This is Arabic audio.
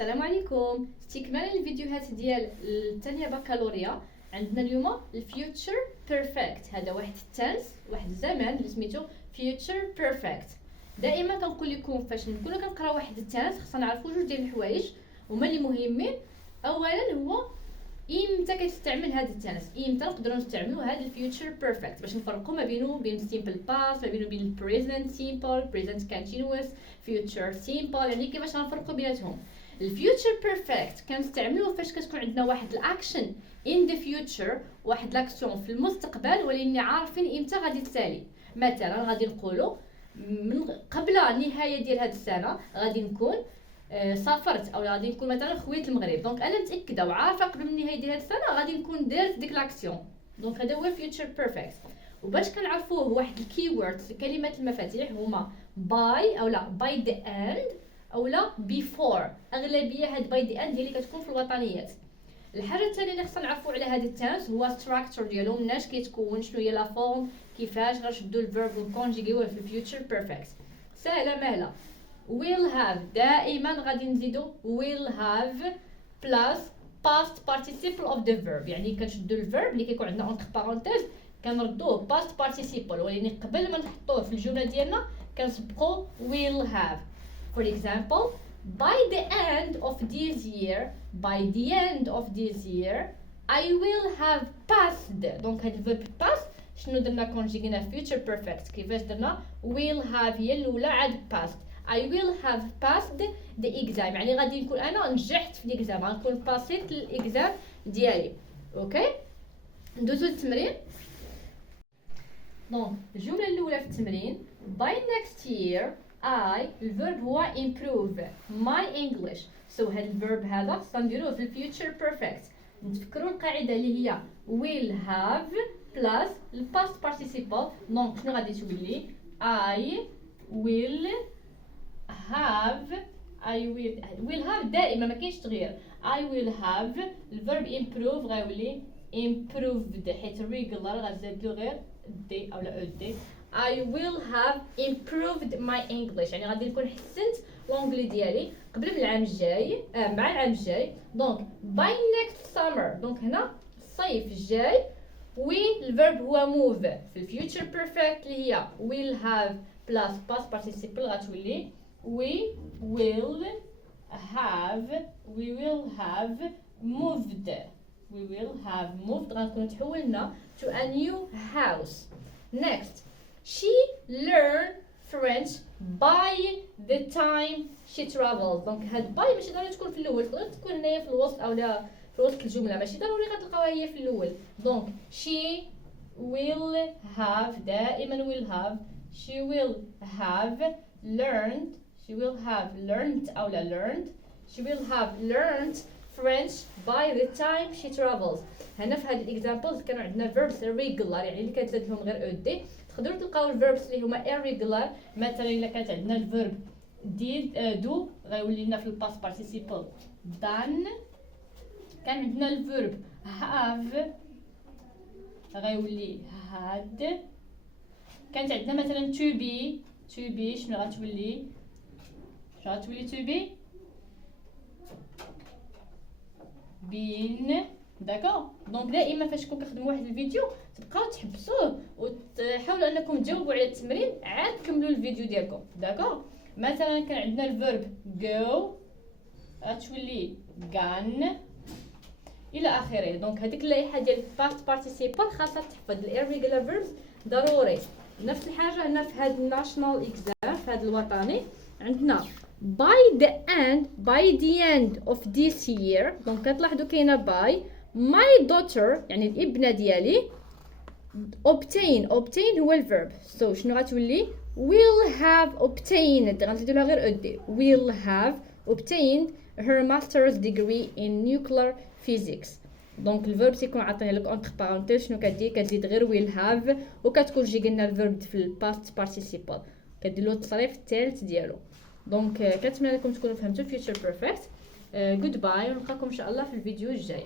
السلام عليكم. استكمالا للفيديوهات ديال الثانيه بكالوريا، عندنا اليوم الفيوتشر بيرفكت. هذا واحد التنس، واحد الزمان اللي سميتو فيوتشر بيرفكت. دائما كنقول لكم فاش نكونوا كنقراو واحد التنس خصنا نعرفوا جوج ديال الحوايج هما اللي مهمين. اولا هو امتى كتستعمل هذا التنس، امتى نقدروا نستعملوا هذا الفيوتشر بيرفكت باش نفرقوا ما بينه وبين السيمبل باست، ما بينه وبين البريزنت سيمبل، بريزنت كونتينوس، فيوتشر سيمبل، يعني كيفاش غنفرقوا بيناتهم. الفيوتشر بيرفكت كنستعملوه فاش كتكون عندنا واحد الاكشن ان ذا فيوتشر، واحد لاكسيون في المستقبل ولكن عارفين امتى غادي تسالي. مثلا غادي نقولوا من قبل النهايه ديال هذه السنه غادي نكون سافرت، او غادي نكون مثلا خويت المغرب. دونك انا متاكده وعارفه قبل النهايه ديال هذه السنه غادي نكون درت ديك لاكسيون. دونك هذا هو فيوتشر بيرفكت. وباش كنعرفوه واحد الكي ووردز، كلمات المفاتيح هما باي او لا باي ذا اند او لا بيفور. اغلبيه هاد باي ذا اند هي اللي كتكون في الوطنيات. الحاجه الثانيه اللي خصنا نعرفوا على هذا التنس هو ستراكشر ديالو، مناش كيتكون، شنو هي لا فورم، كيفاش غنشدوا الفيرب ونكونجيغيوه في الفيوتشر بيرفكت. سهله مهله. will have دائما غادي نزيدو will have plus past participle of the verb، يعني كنشدو الفيرب اللي كيكون عندنا entre parenthèses كنردوه past participle، ولكن قبل ما نحطوه في الجمله ديالنا كنسبقو will have. For example, by the end of this year I will have passed. دونك هاد الفيرب pass شنو درنا كونجيغينا future perfect. كيفاش درنا will have هي الاولى عاد passed. I will have passed the exam، يعني غادي نكون انا نجحت في الاكزام، غنكون باسيت الاكزام ديالي. اوكي ندوزو للتمرين. دونك الجمله الاولى في التمرين by next year I الفيرب هو improve my English. سو هاد الفيرب هذا خصنا نديروه في الفيوتشر بيرفكت. نتفكروا القاعده اللي هي will have plus الباست participle. دونك شنو غادي تولي I will have دائما ما كاينش تغيير. I will have الفيرب improve غيولي improved حيت regular غتزاد له غير دي او لا دي. I will have improved my English، يعني غادي نكون حسنت لونجلي ديالي قبل من العام الجاي مع العام الجاي. دونك by next summer، دونك هنا الصيف الجاي. الفيرب هو move في الفيوتشر بيرفكت اللي هي will have plus past participle غتولي we will have moved. غنكون تحولنا to a new house. Next, she learned French by the time she travels. دونك هاد باي ماشي ضروري تكون في الاول، تقدر تكون هنايا في الوسط او لا في وسط الجمله، ماشي ضروري غتلقاوها هي في الاول. دونك she will have دائما will have she will have learned او لا learned. she will have learned French by the time she travels. هنا في هاد الاكزامبلز كانوا عندنا verbs irregular، يعني اللي كتزاد لهم غير او دي. تقدروا تلقاو الverbs اللي هما irregular. مثلا الا كانت عندنا الفيرب دو غيولي لنا في الباست participle done. كان عندنا الفيرب have غيولي had. كانت عندنا مثلا to be شنو غتولي to be been. داكوغ. دونك دائما فاش تكونوا كتخدموا واحد الفيديو تبقاو تحبسوه وتحاولوا انكم تجاوبوا على التمرين عاد كملوا الفيديو ديالكم. داكوغ. مثلا كان عندنا الفيرب go غتولي gone الى اخره. دونك هذيك اللائحه ديال past participle خاصها تحفظ الirregular verbs ضروري. نفس الحاجه هنا في هذا الناشونال اكزام، في هذا الوطني عندنا by the end of this year. دونك كتلاحظوا كاينه by my daughter يعني الابنه ديالي. obtain هو الفيرب. سو شنو غتولي will have obtained غنزيدو لها غير اد will have obtained her master's degree in nuclear physics. دونك الفيرب تيكون عاطيه لك اونتر بارونتيز. شنو كدير؟ كتزيد غير will have وكتكون جي قلنا الفيرب في الباست بارتيسيبل كدير له التصريف الثالث ديالو. دونك كنتمنى لكم تكونوا فهمتوا الفيوتشر بيرفكت. جود باي ونلقاكم ان شاء الله في الفيديو الجاي.